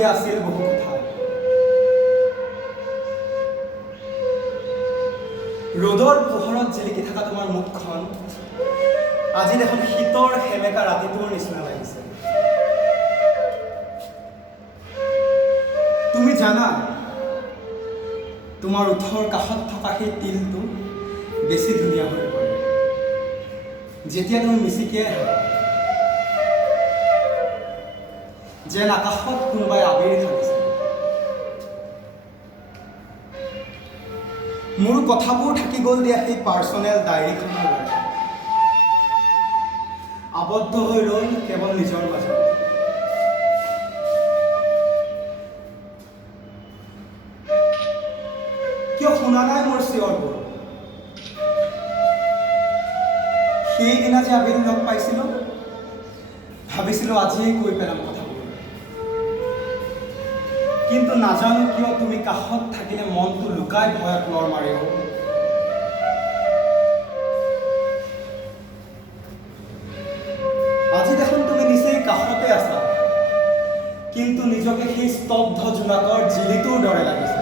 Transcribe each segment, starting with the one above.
পাতিবলগীয়া আছিল বহু কথা। ৰ'দৰ পোহৰত জিলিকি থকা তোমাৰ মুখখন আজি দেখোন শীতৰ সেমেকা ৰাতিটোৰ নিচিনা লাগিছে। তুমি জানা, তোমাৰ ওঠৰ কাষত থকা সেই তিলটো বেছি ধুনীয়া হৈ পৰে যেতিয়া তুমি মিচিকিয়াই হাঁহা, যেন আকাশত কোনোবাই আবিৰ খালিছে। মোৰ কথাবোৰ থাকি গ'ল দিয়া সেই পাৰ্চনেল ডায়েৰীখনৰ দৰে, আবদ্ধ হৈ ৰ'ল কেৱল নিজৰ মাজত। কিয় শুনা নাই মোৰ চিঞৰবোৰ? সেইদিনা যে আবেলি লগ পাইছিলোঁ, ভাবিছিলোঁ আজিয়েই কৈ পেলাম কথাবোৰ, কিন্তু নাজানো কিয় তুমি কাষত থাকিলে মনটো লুকাই ভয়ত লৰ মাৰে। আজি দেখোন তুমি নিচেই কাষতে আছা, কিন্তু নিজকে সেই স্তব্ধ জোনাকৰ জিলিটোৰ দৰে লাগিছে।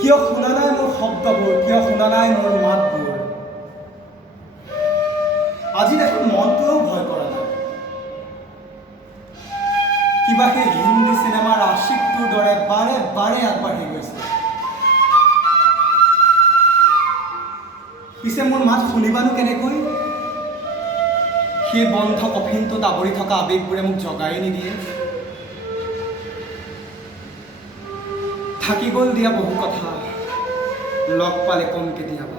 কিয় শুনা নাই মোৰ শব্দবোৰ? কিয় শুনা নাই মোৰ মাতবোৰ? আজি দেখোন মনটোৱেও ভয় কৰা নাই। কিবা সেই হিন্দী চিনেমাৰ আশিকটোৰ দৰে বাৰে বাৰে আগবাঢ়ি গৈছে। পিছে মোৰ মাত শুনিবানো কেনেকৈ? সেই বন্ধ কফিনটোত আৱৰি থকা আৱেগবোৰে মোক জগাই নিদিয়ে। থাকি গ'ল দিয়া বহু কথা, লগ পালে কম কেতিয়াবা।